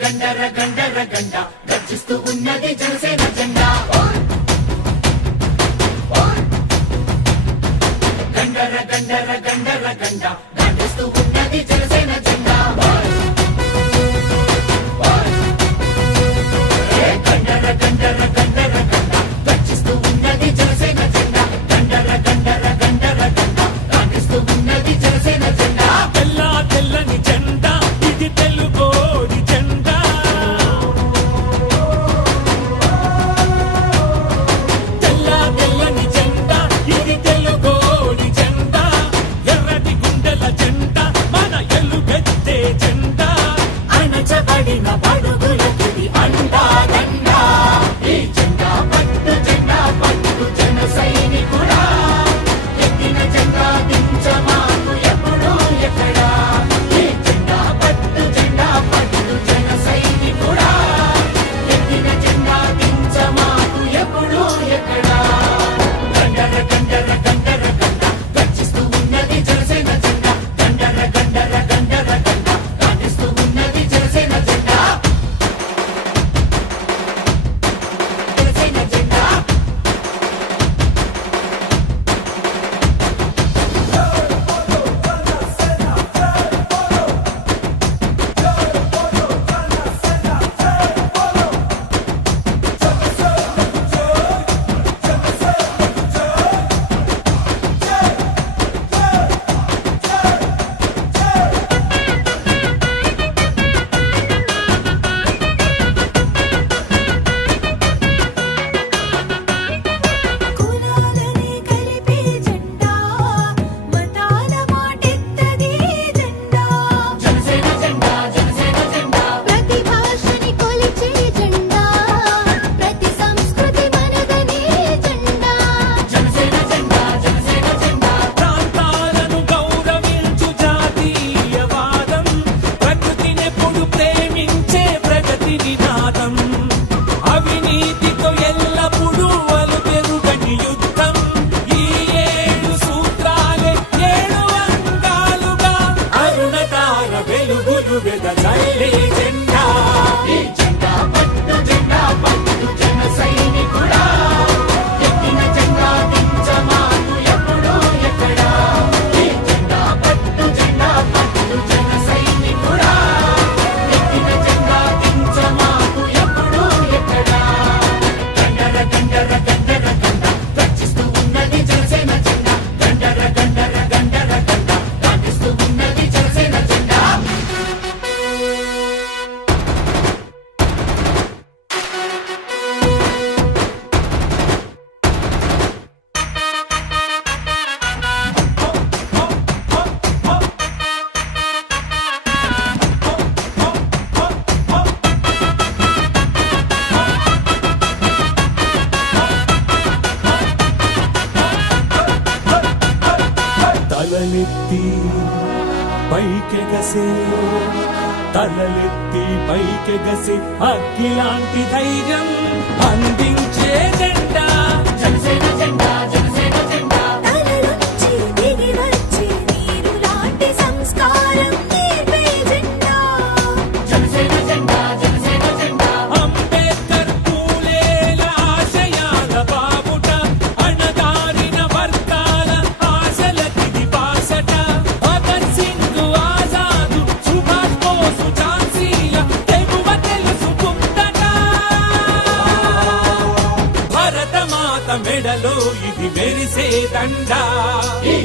గండర గండర గండ గర్జిస్తూ ఉన్నది జనసేన జెండా గండర గండర గండర గండ గర్జిస్తూ ఉన్నది జనసేన జెండా గండర గండర గండర గండ గర్జిస్తూ ఉన్నది జనసేన జెండా గండర గండర గండర గండ గర్జిస్తూ ఉన్నది జనసేన జెండా తెల్ల తెల్లని జెండా ఇది తెలుగోడి జెండా తెల్ల తెల్లని జెండా ఇది తెలుగోడి జెండా ఎర్రటి గుండెల జెండా మన ఎలుగెత్తే జెండా అణచబడిన బడుగులకి అండా దండా ఈ జెండా పట్టు జన సైనికుడా ఎత్తిన జెండా దించమాకు ఎప్పుడు ఎక్కడా ఈ జెండా పట్టు జన సైనికుడా ఎత్తిన జెండా దించమాకు ఎప్పుడు ఎక్కడా గండర గండర గండర గండ గర్జిస్తూ ఉన్నది జనసేన జెండా గండర గండర గండర గండ గాంధిస్తూ ఉన్నది జనసేన జెండా జనసేన జెండా కులాలని కలిపే జెండా మతాల మాటెత్తది జెండా జనసేన జెండా జనసేన జెండా ప్రతి భాషని కొలిచే జెండా ప్రతి సంస్కృతి మనదనే జెండా జనసేన జెండా జనసేన జెండా ప్రాంతాలను గౌరవించు జాతీయవాదం ప్రకృతినెప్పుడు ప్రేమించే ప్రగతి నినాదం అవినీతితో ఎల్లప్పుడూ అలుపెరుగని యుద్ధం ఈ 7 సూత్రాలే 7 అంగాలుగా అరుణతార వెలుగులు వెదజల్లే జెండా ఈ జెండా పట్టు జన సైనికుడా ఎత్తిన జెండా దించమాకు ఎప్పుడు ఎక్కడా ఈ జెండా పట్టు జన సైనికుడా ఎత్తిన జెండా దించమాకు ఎప్పుడు ఎక్కడా గండర గండర గండర గండ గర్జిస్తూ ఉన్నది జనసేన జెండా గండర గండర గండర గండ గాంధిస్తూ ఉన్నది జనసేన జెండా తలలెత్తి పైకెగసే తలలెత్తి పైకెగసే అగ్గిలాంటి ధైర్యం అందించే జెండా జనసేన జెండా జనసేన జెండా తలలోంచి దిగి వచ్చే నీరు లాంటి సంస్కారం నేర్పే జెండా జనసేన జెండా జనసేన జెండా అంబేద్కర్ పూలేల ఆశయాల బాబుట అణగారిన వర్గాల ఆశలకి బాసట భగత్ సింగ్ ఆజాదు సుభాష్ బోసు ఝాన్సీల తెగువ తెలుసుకుందట భరతమాత మెడలో ఇది మెరిసే దండా ఈ